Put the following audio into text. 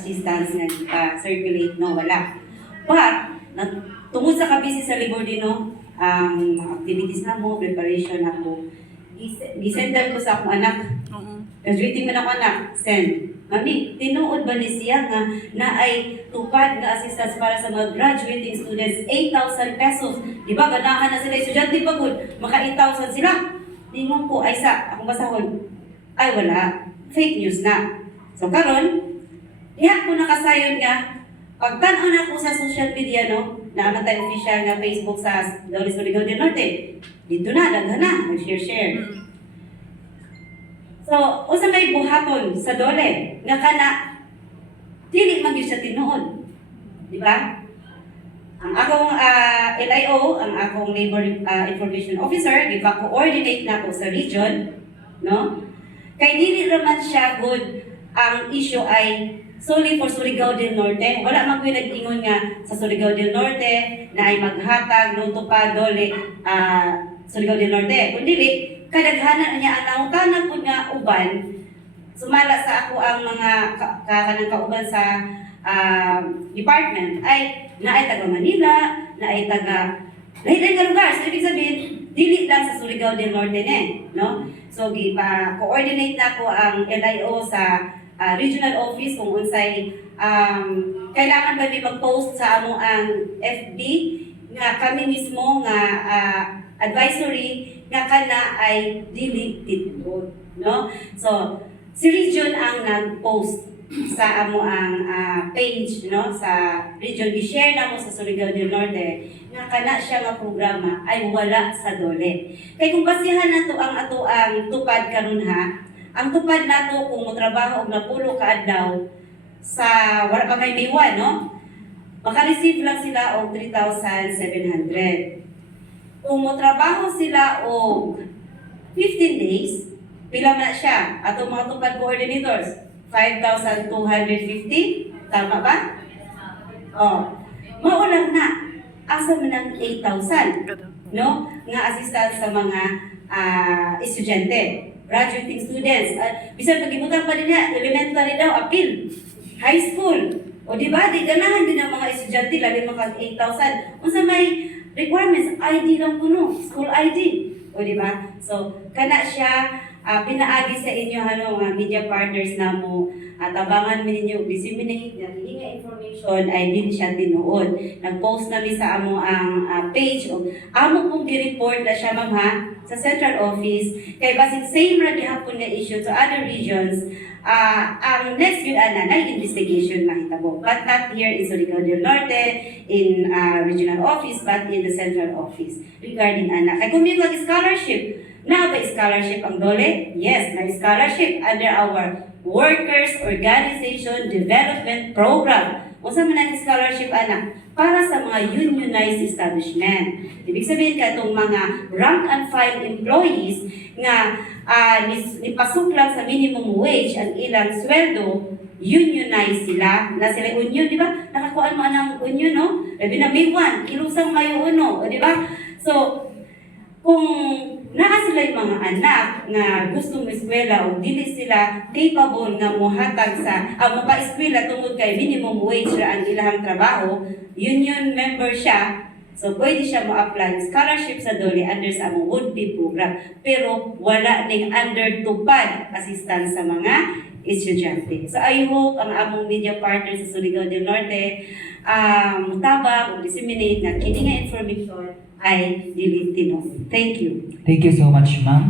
assistance nga circulate, no, wala. But, tungod sa kabisi sa libor din, no, ang activities na mo, preparation ako, gisendan ko sa akong anak. Graduating man ako anak, send. Mami, tinuod ba ni siya nga na ay tupad nga assistance para sa mga graduating students, 8,000 pesos. Di ba, ganahan na sila, estudyante pagod, maka 8,000 sila. Di mo po, ay sa, akong basahon, ay wala, fake news na. So karon, diha ko nakasayon nga, pagtanaw na ako sa social media, no, naaman tayo official nga Facebook sa Dole Surigao del Norte, dito na, daghan na, nag-share-share. So, usa may buhaton sa Dole, nga kana, dili man gyud siya tinuod. Di ba? Ang akong LIO, ang akong Labor Information Officer, gipa-coordinate na ko sa region, no? Kay dili naman siya good ang issue ay solely for Surigao del Norte. Wala man ko'y nag-ingon nga sa Surigao del Norte na ay maghatag ng tupad Dole Surigao del Norte. Kundi kadaghanan niya ang nangutanan po nga uban, sumala sa ako ang mga kanang kauban sa department ay naay taga Manila, naay taga lahi-lahi nga lugar. So, ibig sabihin, dili lang sa Surigao del Norte no? So, coordinate na ko ang LIO sa regional office kung unsay kailangan ba mag-post sa amo ang FB nga kami mismo nga advisory nga kana ay dili tinuod, no? So, si region ang nag-post sa amo ang page, no, sa region, i-share na mo sa Surigao del Norte nga kana siya nga programa ay wala sa Dole. Kay kung basihan nato ang ato ang tupad karon ha, ang tupad nato kung motrabaho og napulo ka adlaw sa wala pa kay May 1, no, maka-receive lang sila og 3,700. Kung motrabaho sila og 15 days, pila man siya atong mga tupad coordinators, 5,250, tama ba? Maulang na. Asa man ang 8,000, no? Nga assistance sa mga estudyante, graduating students. Bisan pag-ibutan pa din niya, elementary daw, appeal, high school. O di ba, di ganahan din ang mga estudyante, lalo mga 8,000. Unsa may requirements, ID lang puno, school ID. O di ba? So, kana siya, pinaagi sa inyo media partners na mo, tabangan mo ninyo, disseminate, nga information ay din siya tinuod. Nag-post namin sa amo ang page, o amo pong gi-report na siya ma'am ha, sa central office, kay basig same ra gihapon nga issue to other regions, ang next yun na investigation mahitabo. But not here in Surigao del Norte, in regional office, but in the central office regarding anak. Kay kung may scholarship, na ba scholarship ang Dole? Yes, na scholarship under our Workers Organization Development Program. Unsa man ang scholarship anak? Para sa mga unionized establishment. Ibig sabihin ka itong mga rank and file employees nga nipasok lang sa minimum wage ang ilang sweldo, unionized sila, na sila union, di ba? Nakakuan mo ng union, no? Labi na May 1, ilusang Mayo 1, di ba? So, kung naa sila yung mga anak nga gusto mo eskwela o dili sila capable nga mohatag sa mapa-eskwela tungod kay minimum wage ra ang ilahang trabaho, union member siya, so pwede siya mo-apply scholarship sa Dole under sa among would-be program, pero wala ning under tupad assistance sa mga estudyante. So I hope ang among media partners sa Surigao del Norte mutabang o disseminate na kini nga information ay dili tinuod. Thank you. Thank you so much, ma'am.